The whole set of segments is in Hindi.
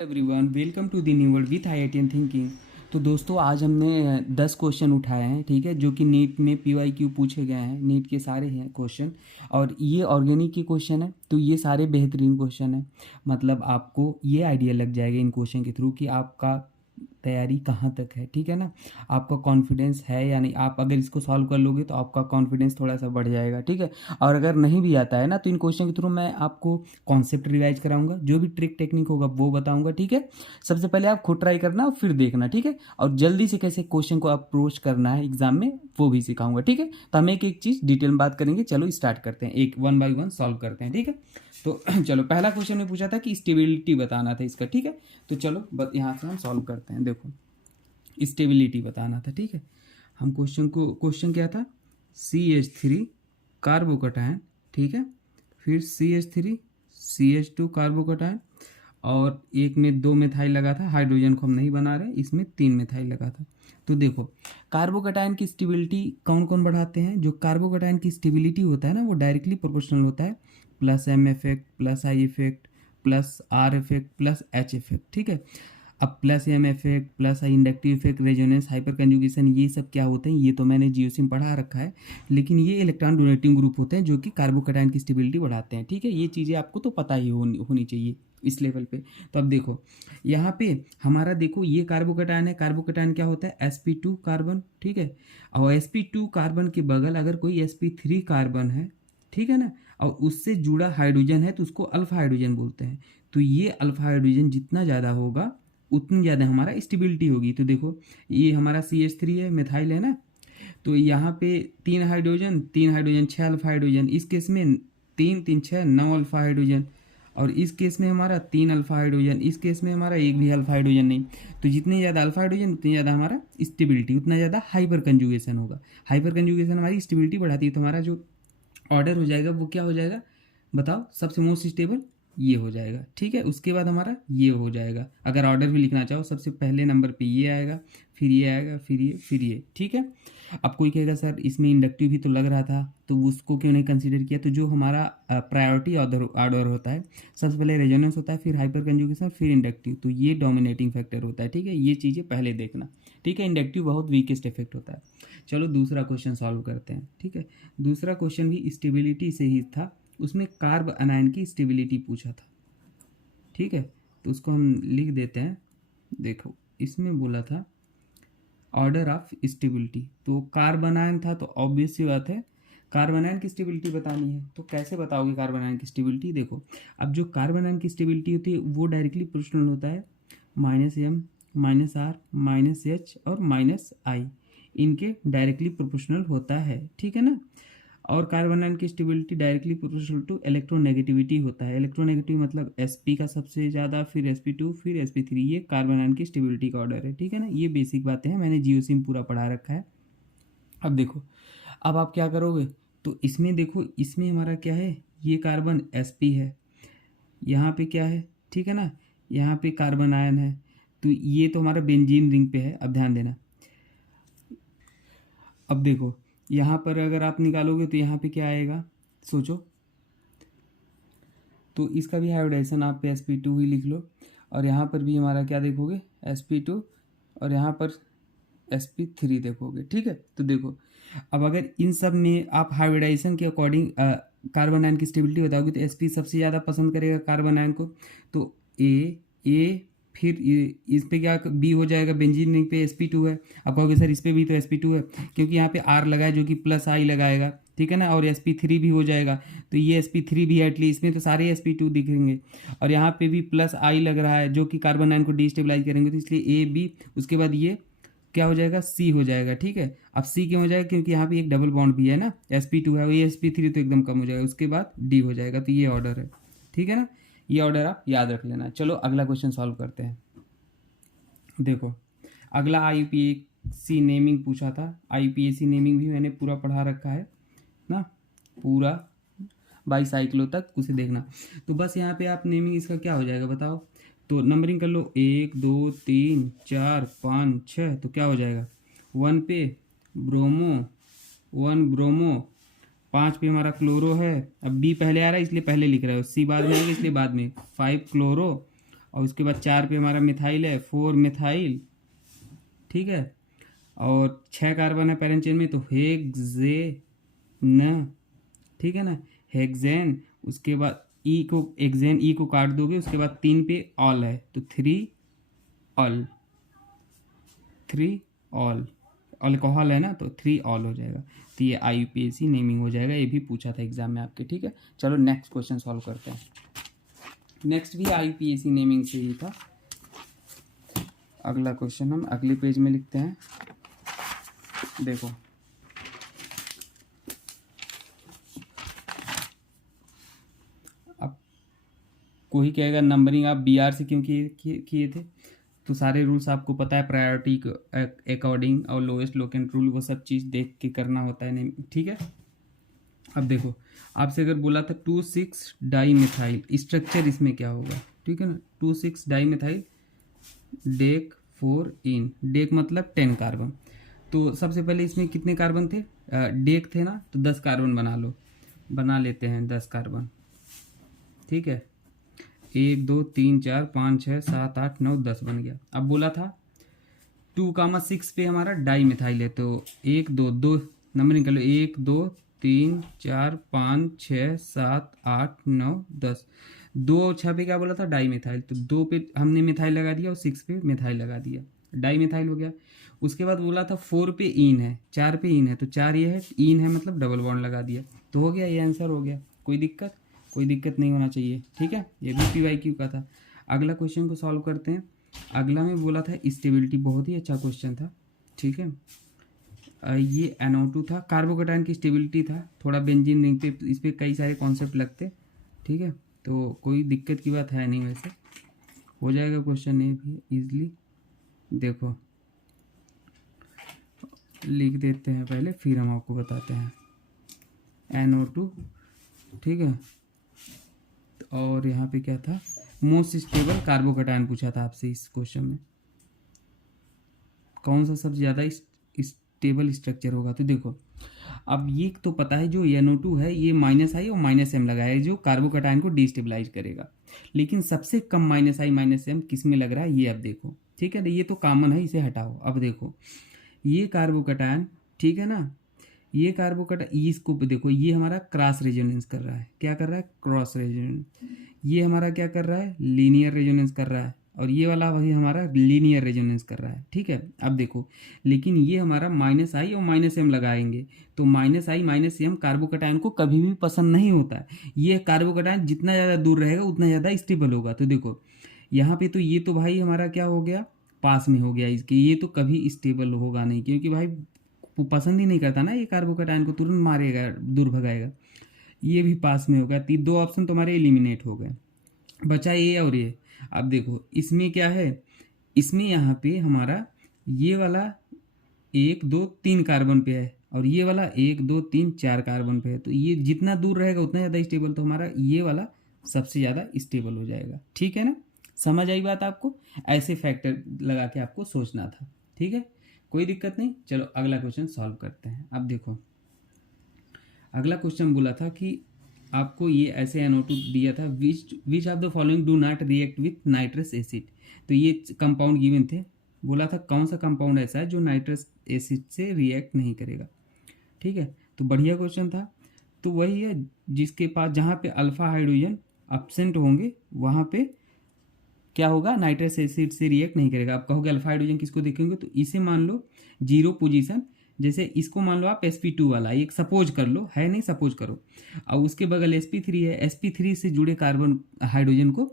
Everyone, welcome to the new world with IITian thinking. तो दोस्तों, आज हमने 10 क्वेश्चन उठाए हैं, ठीक है, जो कि नीट में PYQ पूछे गए हैं। नीट के सारे हैं क्वेश्चन और ये ऑर्गेनिक के क्वेश्चन है, तो ये सारे बेहतरीन क्वेश्चन है। मतलब आपको ये आइडिया लग जाएगा इन क्वेश्चन के थ्रू कि आपका तैयारी कहाँ तक है, ठीक है ना। आपका कॉन्फिडेंस है या नहीं। आप अगर इसको सॉल्व कर लोगे तो आपका कॉन्फिडेंस थोड़ा सा बढ़ जाएगा, ठीक है। और अगर नहीं भी आता है ना, तो इन क्वेश्चन के थ्रू मैं आपको कॉन्सेप्ट रिवाइज कराऊंगा, जो भी ट्रिक टेक्निक होगा वो बताऊंगा, ठीक है। सबसे पहले आप खुद ट्राई करना और फिर देखना, ठीक है। और जल्दी से कैसे क्वेश्चन को अप्रोच करना है एग्जाम में वो भी सिखाऊंगा, ठीक है। तो हम एक एक चीज़ डिटेल में बात करेंगे। चलो स्टार्ट करते हैं, एक वन बाई वन सॉल्व करते हैं, ठीक है। तो चलो, पहला क्वेश्चन में पूछा था कि स्टेबिलिटी बताना था इसका, ठीक है। तो चलो यहाँ से हम सॉल्व करते हैं। देखो, स्टेबिलिटी बताना था, ठीक है। हम क्वेश्चन क्या था, CH3 कार्बोकटायन, ठीक है। फिर CH3 CH2 कार्बोकटायन, और एक में 2 मिथाइल लगा था। हाइड्रोजन को हम नहीं बना रहे, इसमें 3 मिथाइल लगा था। तो देखो, कार्बोकटायन की स्टेबिलिटी कौन कौन बढ़ाते हैं। जो कार्बोकटायन की स्टेबिलिटी होता है ना, वो डायरेक्टली प्रोपोर्शनल होता है +M effect, +I effect, +R effect, +H effect, ठीक है। अब +M effect, +I inductive effect, resonance, hyper conjugation, ये सब क्या होते हैं, ये तो मैंने जियोसिम पढ़ा रखा है। लेकिन ये इलेक्ट्रॉन डोनेटिंग ग्रुप होते हैं जो कि कार्बोकटायन की स्टेबिलिटी बढ़ाते हैं, ठीक है। ये चीज़ें आपको तो पता ही होनी चाहिए इस लेवल पे। तो अब देखो, यहाँ पे हमारा देखो, ये कार्बोकटायन है। कार्बोकटायन क्या होता है, sp2 कार्बन, ठीक है। और sp2 कार्बन के बगल अगर कोई sp3 कार्बन है, ठीक है ना, और उससे जुड़ा हाइड्रोजन है, तो उसको अल्फा हाइड्रोजन बोलते हैं। तो ये अल्फा हाइड्रोजन जितना ज़्यादा होगा उतनी ज़्यादा हमारा स्टेबिलिटी होगी। तो देखो, ये हमारा CH3 है, मिथाइल है ना। तो यहाँ पे 3 हाइड्रोजन 6 अल्फा हाइड्रोजन। इस केस में 3 3 6 9 अल्फा हाइड्रोजन। और इस केस में हमारा 3 अल्फा हाइड्रोजन। इस केस में हमारा एक भी अल्फा हाइड्रोजन नहीं। तो जितने ज़्यादा अल्फा हाइड्रोजन उतनी ज़्यादा हमारा स्टेबिलिटी, उतना ज़्यादा हाइपर कंजुगेशन होगा। हाइपर कंजुगेशन हमारी स्टेबिलिटी बढ़ाती है। तो हमारा जो ऑर्डर हो जाएगा वो क्या हो जाएगा, बताओ। सबसे मोस्ट स्टेबल ये हो जाएगा, ठीक है। उसके बाद हमारा ये हो जाएगा। अगर ऑर्डर भी लिखना चाहो, सबसे पहले नंबर पे ये आएगा, फिर ये आएगा, फिर ये, ठीक है। अब कोई कहेगा सर इसमें इंडक्टिव भी तो लग रहा था, तो उसको क्यों नहीं कंसीडर किया। तो जो हमारा प्रायोरिटी ऑर्डर होता है, सबसे पहले रेजोनेंस होता है, फिर हाइपर कंजुगेशन, फिर इंडक्टिव। तो ये डोमिनेटिंग फैक्टर होता है, ठीक है। ये चीज़ें पहले देखना, ठीक है। इंडक्टिव बहुत वीकेस्ट इफेक्ट होता है। चलो दूसरा क्वेश्चन सॉल्व करते हैं, ठीक है। दूसरा क्वेश्चन भी स्टेबिलिटी से ही था। उसमें कार्ब अनायन की स्टेबिलिटी पूछा था, ठीक है। तो उसको हम लिख देते हैं। देखो, इसमें बोला था ऑर्डर ऑफ स्टेबिलिटी, तो कार्बन आयन था, तो ऑब्वियस सी बात है कार्बन आयन की स्टेबिलिटी बतानी है। तो कैसे बताओगे कार्बन आयन की स्टेबिलिटी। देखो, अब जो कार्बन आयन की स्टेबिलिटी होती है वो डायरेक्टली प्रोपोर्शनल होता है -M -R -H और -I, इनके डायरेक्टली प्रोपोर्शनल होता है, ठीक है ना। और कार्बन आयन की stability directly proportional to electronegativity होता है। इलेक्ट्रोनेगेटिव मतलब sp का सबसे ज़्यादा, फिर sp2, फिर sp3। ये कार्बन आयन की स्टेबिलिटी का ऑर्डर है, ठीक है ना। ये बेसिक बातें हैं, मैंने जियोसिम पूरा पढ़ा रखा है। अब देखो, अब आप क्या करोगे, तो इसमें देखो, इसमें हमारा क्या है, ये कार्बन sp है, यहाँ पे क्या है, ठीक है ना, यहाँ पे कार्बन आयन है। तो ये तो हमारा बेंजीन रिंग पे है। अब ध्यान देना, अब देखो यहाँ पर अगर आप निकालोगे तो यहाँ पे क्या आएगा, सोचो। तो इसका भी हाइब्रिडाइजेशन आप पे sp2 ही लिख लो। और यहाँ पर भी हमारा क्या देखोगे, sp2, और यहाँ पर sp3 देखोगे, ठीक है। तो देखो, अब अगर इन सब में आप हाइब्रिडाइजेशन के अकॉर्डिंग कार्बन आयन की स्टेबिलिटी बताओगे, तो sp सबसे ज़्यादा पसंद करेगा कार्बन आयन को। तो ए फिर इस पे क्या बी हो जाएगा, बेंजीन रिंग पे sp2 है। अब कहोगे सर इस पे भी तो sp2 है, क्योंकि यहाँ पे R लगा है जो कि +I लगाएगा, ठीक है ना। और sp3 भी हो जाएगा, तो ये sp3 भी है एटलीस्ट, इसमें तो सारे sp2 दिखेंगे। और यहाँ पे भी +I लग रहा है जो कि कार्बन आयन को डिस्टेबलाइज करेंगे, तो इसलिए A B, उसके बाद ये क्या हो जाएगा, C हो जाएगा, ठीक है। अब C क्यों हो जाएगा, क्योंकि यहाँ पे एक डबल बॉन्ड भी है ना, sp2 है, ये sp3 तो एकदम कम हो जाएगा। उसके बाद D हो जाएगा। तो ये ऑर्डर है, ठीक है ना। ये ऑर्डर आप याद रख लेना। चलो अगला क्वेश्चन सॉल्व करते हैं। देखो, अगला IUPAC नेमिंग पूछा था। IUPAC नेमिंग भी मैंने पूरा पढ़ा रखा है ना, पूरा बाईसाइक्लो तक, उसे देखना। तो बस यहाँ पे आप नेमिंग इसका क्या हो जाएगा बताओ। तो नंबरिंग कर लो, 1 2 3 4 5 6। तो क्या हो जाएगा, 1 पे ब्रोमो, 1 ब्रोमो, 5 पे हमारा क्लोरो है। अब B पहले आ रहा है इसलिए पहले लिख रहा है, C बाद में आएगा इसलिए बाद में। 5 क्लोरो, और उसके बाद 4 पे हमारा मिथाइल है, 4 मिथाइल, ठीक है। और 6 कार्बन है पैरेंट चेन में, तो हेक्सेन, ठीक है ना, हेक्सेन। उसके बाद ई को, एक्सेन ई को काट दोगे, उसके बाद 3 पे ऑल है, तो 3 ऑल, 3 ऑल, अल्कोहल है ना, तो 3 ऑल हो जाएगा। तो ये IUPAC नेमिंग हो जाएगा, ये भी पूछा था एग्जाम में आपके, ठीक है। चलो नेक्स्ट क्वेश्चन सॉल्व करते हैं। नेक्स्ट भी IUPAC नेमिंग से ही था। अगला क्वेश्चन हम अगले पेज में लिखते हैं। देखो, अब कोई कहेगा नंबरिंग आप BR से क्यों किए थे, तो सारे रूल्स आपको पता है, प्रायोरिटी अकॉर्डिंग और लोएस्ट लोकेंट रूल, वो सब चीज़ देख के करना होता है, नहीं, ठीक है। अब देखो, आपसे अगर बोला था 2,6 डाई मिथाइल, स्ट्रक्चर इसमें क्या होगा, ठीक है ना, 2,6 डाई मिथाइल डेक 4 इन, डेक मतलब 10 कार्बन। तो सबसे पहले इसमें कितने कार्बन थे, डेक थे ना, तो 10 कार्बन बना लेते हैं, 10 कार्बन, ठीक है। 1 2 3 4 5 6 7 8 9 10 बन गया। अब बोला था 2,6 पे हमारा डाई मिथाइल है, तो 1 2 2 नंबर निकालो, 1 2 3 4 5 6 7 8 9 10, 2 और 6 पे क्या बोला था, डाई मिथाइल, तो 2 पे हमने मिथाइल लगा दिया और 6 पे मिथाइल लगा दिया, डाई मिथाइल हो गया। उसके बाद बोला था 4 पे इन है, 4 पे इन है, तो 4 ये है, इन है मतलब डबल बॉन्ड लगा दिया, तो हो गया, ये आंसर हो गया। कोई दिक्कत नहीं होना चाहिए, ठीक है। ये भी PYQ का था। अगला क्वेश्चन को सॉल्व करते हैं। अगला में बोला था स्टेबिलिटी, बहुत ही अच्छा क्वेश्चन था, ठीक है। ये NO2 था, कार्बोकेटाइन की स्टेबिलिटी था, थोड़ा बेंजीन रिंग पे इस पर कई सारे कॉन्सेप्ट लगते, ठीक है। तो कोई दिक्कत की बात है नहीं, वैसे हो जाएगा क्वेश्चन ये भी इजली। देखो लिख देते हैं पहले, फिर हम आपको बताते हैं। NO2, ठीक है। और यहाँ पे क्या था, मोस्ट स्टेबल कार्बोकेटाइन पूछा था आपसे इस क्वेश्चन में, कौन सा सबसे ज़्यादा स्टेबल स्ट्रक्चर होगा। तो देखो, अब ये तो पता है जो NO2 है, ये -I और -M लगा है, जो कार्बोकेटाइन को डिस्टेबलाइज करेगा। लेकिन सबसे कम -I -M किस में लग रहा है, ये अब देखो, ठीक है। ये तो कॉमन है, इसे हटाओ। अब देखो, ये कार्बोकेटाइन, ठीक है ना, ये कार्बोकेटाइन, इसको देखो, ये हमारा क्रॉस रेजोनेंस कर रहा है, क्या कर रहा है, क्रॉस रेजोनेंस। ये हमारा क्या कर रहा है, लीनियर रेजोनेंस कर रहा है, और ये वाला वही हमारा लीनियर रेजोनेंस कर रहा है, ठीक है। अब देखो, लेकिन ये हमारा -I और -M लगाएंगे, तो -I -M कार्बोकेटाइन को कभी भी पसंद नहीं होता है। ये कार्बोकेटाइन जितना ज़्यादा दूर रहेगा उतना ज़्यादा स्टेबल होगा। तो देखो यहाँ पे, तो ये तो भाई हमारा क्या हो गया, पास में हो गया इसके, ये तो कभी स्टेबल होगा नहीं, क्योंकि भाई वो पसंद ही नहीं करता ना ये कार्बोकेटाइन को, तुरंत मारेगा, दूर भगाएगा। ये भी पास में होगा, 2 ऑप्शन तुम्हारे एलिमिनेट हो गए, बचा ये और ये। अब देखो इसमें क्या है, इसमें यहाँ पे हमारा ये वाला 1 2 3 कार्बन पे है, और ये वाला 1 2 3 4 कार्बन पे है, तो ये जितना दूर रहेगा उतना ज़्यादा स्टेबल, तो हमारा ये वाला सबसे ज़्यादा स्टेबल हो जाएगा, ठीक है ना। समझ आई बात आपको, ऐसे फैक्टर लगा के आपको सोचना था, ठीक है। कोई दिक्कत नहीं। चलो अगला क्वेश्चन सॉल्व करते हैं। अब देखो, अगला क्वेश्चन बोला था कि आपको ये ऐसे NO2 दिया था, which of the following do not react with nitrous acid. तो ये कंपाउंड गिवन थे, बोला था कौन सा कंपाउंड ऐसा है जो नाइट्रस एसिड से रिएक्ट नहीं करेगा, ठीक है। तो बढ़िया क्वेश्चन था। तो वही है जिसके पास, जहाँ पे अल्फा हाइड्रोजन एब्सेंट होंगे वहाँ पे क्या होगा, नाइट्रस एसिड से रिएक्ट नहीं करेगा। आप कहोगे अल्फा हाइड्रोजन किसको देखेंगे, तो इसे मान लो 0 पोजीशन, जैसे इसको मान लो आप sp2 वाला, एक सपोज कर लो, है नहीं, सपोज करो। और उसके बगल sp3 है, sp3 से जुड़े कार्बन हाइड्रोजन को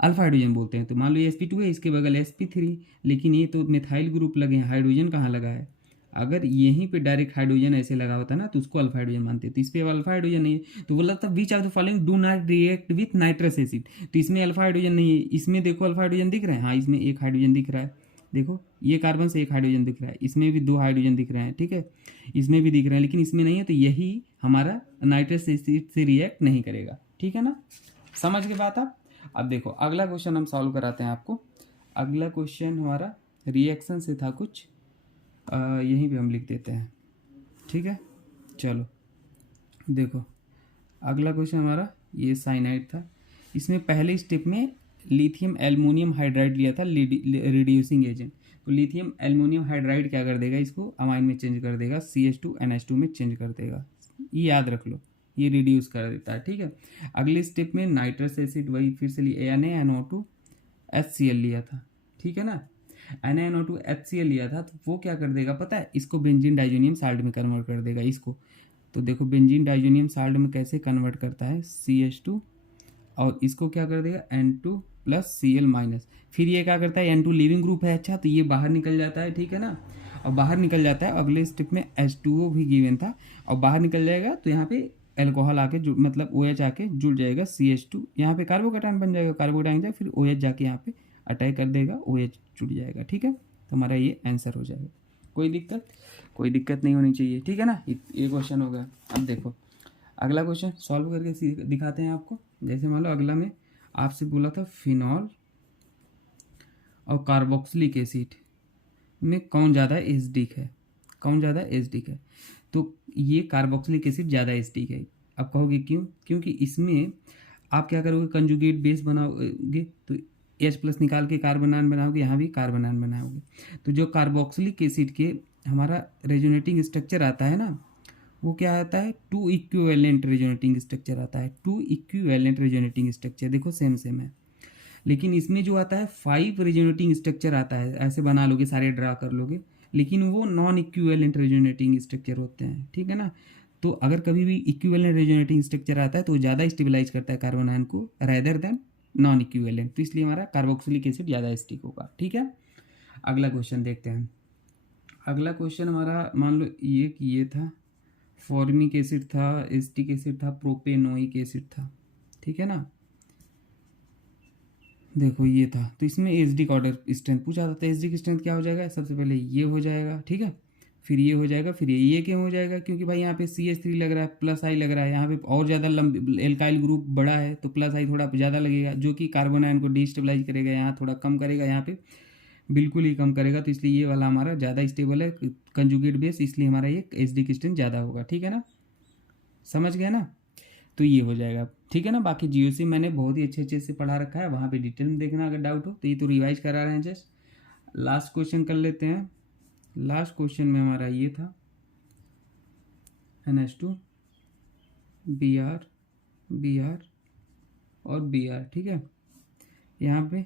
अल्फा हाइड्रोजन बोलते हैं। तो मान लो ये sp2 है, इसके बगल sp3, लेकिन ये तो मिथाइल ग्रुप लगे हैं, हाइड्रोजन कहाँ लगा है। अगर यहीं पे डायरेक्ट हाइड्रोजन ऐसे लगा होता ना, तो उसको अल्फा हाइड्रोजन मानते, तो इस पे अल्फा हाइड्रोजन नहीं है। तो बोला था which of the following do not react with nitrous acid, तो इसमें अल्फा हाइड्रोजन नहीं है। इसमें देखो अल्फा हाइड्रोजन दिख रहा है, हाँ इसमें एक हाइड्रोजन दिख रहा है, देखो ये कार्बन से एक हाइड्रोजन दिख रहा है, इसमें भी 2 हाइड्रोजन दिख रहे हैं, ठीक है, इसमें भी दिख रहे हैं, लेकिन इसमें नहीं है, तो यही हमारा नाइट्रस एसिड से रिएक्ट नहीं करेगा, ठीक है ना। समझ के बात आप। अब देखो अगला क्वेश्चन हम सॉल्व कराते हैं आपको। अगला क्वेश्चन हमारा रिएक्शन से था कुछ, यहीं पे हम लिख देते हैं, ठीक है। चलो देखो, अगला क्वेश्चन हमारा ये साइनाइड था। इसमें पहले स्टेप में लिथियम एल्युमिनियम हाइड्राइड लिया था रिड्यूसिंग एजेंट। तो लिथियम एल्युमिनियम हाइड्राइड क्या कर देगा, इसको अमाइन में चेंज कर देगा, CH2NH2 में चेंज कर देगा। ये याद रख लो, ये रिड्यूस कर देता है, ठीक है। अगले स्टेप में नाइट्रस एसिड वही फिर से NaNO2 HCl लिया था, ठीक है ना। NaNO2 HCl लिया था तो वो क्या कर देगा पता है, इसको बेंजीन डाइजोनियम साल्ट में कन्वर्ट कर देगा इसको। तो देखो बेंजीन डाइजोनियम साल्ट में कैसे कन्वर्ट करता है, CH2 और इसको क्या कर देगा N2 + Cl-। फिर ये क्या करता है, N2 लिविंग ग्रुप है, अच्छा तो ये बाहर निकल जाता है, ठीक है ना। और बाहर निकल जाता है, अगले स्टेप में H2O भी गिवन था और बाहर निकल जाएगा तो यहाँ पे एल्कोहल आके मतलब OH आके जुड़ जाएगा CH2, यहाँ पे कार्बोकैटायन बन जाएगा, कार्बोकैटायन जाएगा फिर OH जाके यहाँ पे अटैक कर देगा, OH जुड़ जाएगा, ठीक है। तो हमारा ये आंसर हो जाएगा। कोई दिक्कत नहीं होनी चाहिए, ठीक है ना। ये क्वेश्चन हो गया। अब देखो अगला क्वेश्चन सॉल्व करके दिखाते हैं आपको। जैसे मान लो अगला में आपसे बोला था फिनॉल और कार्बोक्सिलिक एसिड में कौन ज़्यादा एसिडिक है, तो ये कार्बोक्सिलिक एसिड ज़्यादा एसिडिक है। अब कहोगे क्यों, क्योंकि इसमें आप क्या करोगे, कंजुगेट बेस बनाओगे तो H+ निकाल के कार्बोनान बनाओगे, यहाँ भी कार्बोनान बनाओगे। तो जो कार्बोक्सिलिक एसिड के हमारा रेजोनेटिंग स्ट्रक्चर आता है ना, वो क्या आता है, 2 इक्विवेलेंट रेजोनेटिंग स्ट्रक्चर आता है, 2 इक्विवेलेंट रेजोनेटिंग स्ट्रक्चर। देखो सेम है, लेकिन इसमें जो आता है 5 रेजोनेटिंग स्ट्रक्चर आता है, ऐसे बना लोगे, सारे ड्रा कर लोगे, लेकिन वो नॉन इक्विवेलेंट रेजोनेटिंग स्ट्रक्चर होते हैं, ठीक है ना। तो अगर कभी भी इक्विवेलेंट रेजोनेटिंग स्ट्रक्चर आता है तो ज़्यादा स्टेबलाइज करता है कार्बन आयन को रेदर देन नॉन इक्विवेलेंट, तो इसलिए हमारा कार्बोक्सिलिक एसिड ज़्यादा स्टिक होगा, ठीक है। अगला क्वेश्चन देखते हैं। अगला क्वेश्चन हमारा मान लो ये था, फॉर्मिक एसिड था, एसिटिक एसिड था, प्रोपेनोइक एसिड था, ठीक है ना। देखो ये था, तो इसमें एसिडिक ऑर्डर स्ट्रेंथ पूछा था, तो एसिडिक स्ट्रेंथ क्या हो जाएगा, सबसे पहले ये हो जाएगा, ठीक है, फिर ये हो जाएगा, फिर ये क्यों हो जाएगा, क्योंकि भाई यहाँ पे CH3 लग रहा है, +I लग रहा है, यहाँ पे और ज़्यादा एल्काइल ग्रुप बड़ा है तो +I थोड़ा ज़्यादा लगेगा, जो कि कार्बन आयन को डिस्टेबलाइज करेगा, यहाँ थोड़ा कम करेगा, यहाँ पे बिल्कुल ही कम करेगा, तो इसलिए ये वाला हमारा ज़्यादा स्टेबल है कंजुगेट बेस, इसलिए हमारा ये एसिडिक स्ट्रेंथ ज़्यादा होगा, ठीक है ना, समझ गया ना। तो ये हो जाएगा, ठीक है ना। बाकी GOC मैंने बहुत ही अच्छे से पढ़ा रखा है, वहाँ पे डिटेल में देखना अगर डाउट हो तो, ये तो रिवाइज करा रहे हैं जस्ट। लास्ट क्वेश्चन कर लेते हैं। लास्ट क्वेश्चन में हमारा ये था NH2 Br और Br, ठीक है। यहाँ पे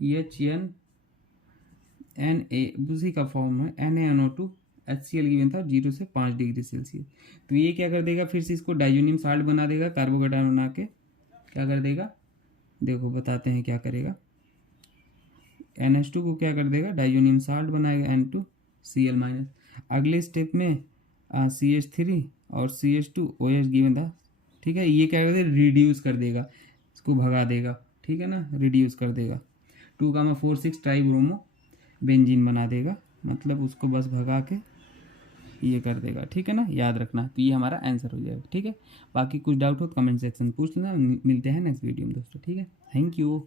HNNA उसी का फॉर्म है, NaNO2 HCl गिवन था 0 से 5 डिग्री सेल्सियस। तो ये क्या कर देगा, फिर से इसको डाइजोनियम साल्ट बना देगा, कार्बोकैटायन बना के क्या कर देगा, देखो बताते हैं क्या करेगा। NH2 को क्या कर देगा, डाइजोनियम साल्ट बनाएगा, N2Cl-। अगले स्टेप में CH3 और CH2 OH गिवन था, ठीक है। ये क्या कर देगा, रिड्यूस कर देगा, इसको भगा देगा, ठीक है ना, रिड्यूस कर देगा, 2,4,6 ट्राइब्रोमो बेंजीन बना देगा, मतलब उसको बस भगा के ये कर देगा, ठीक है ना, याद रखना। तो ये हमारा आंसर हो जाएगा, ठीक है। बाकी कुछ डाउट हो तो कमेंट सेक्शन पूछ लेना, मिलते हैं नेक्स्ट वीडियो में दोस्तों, ठीक है। Thank you.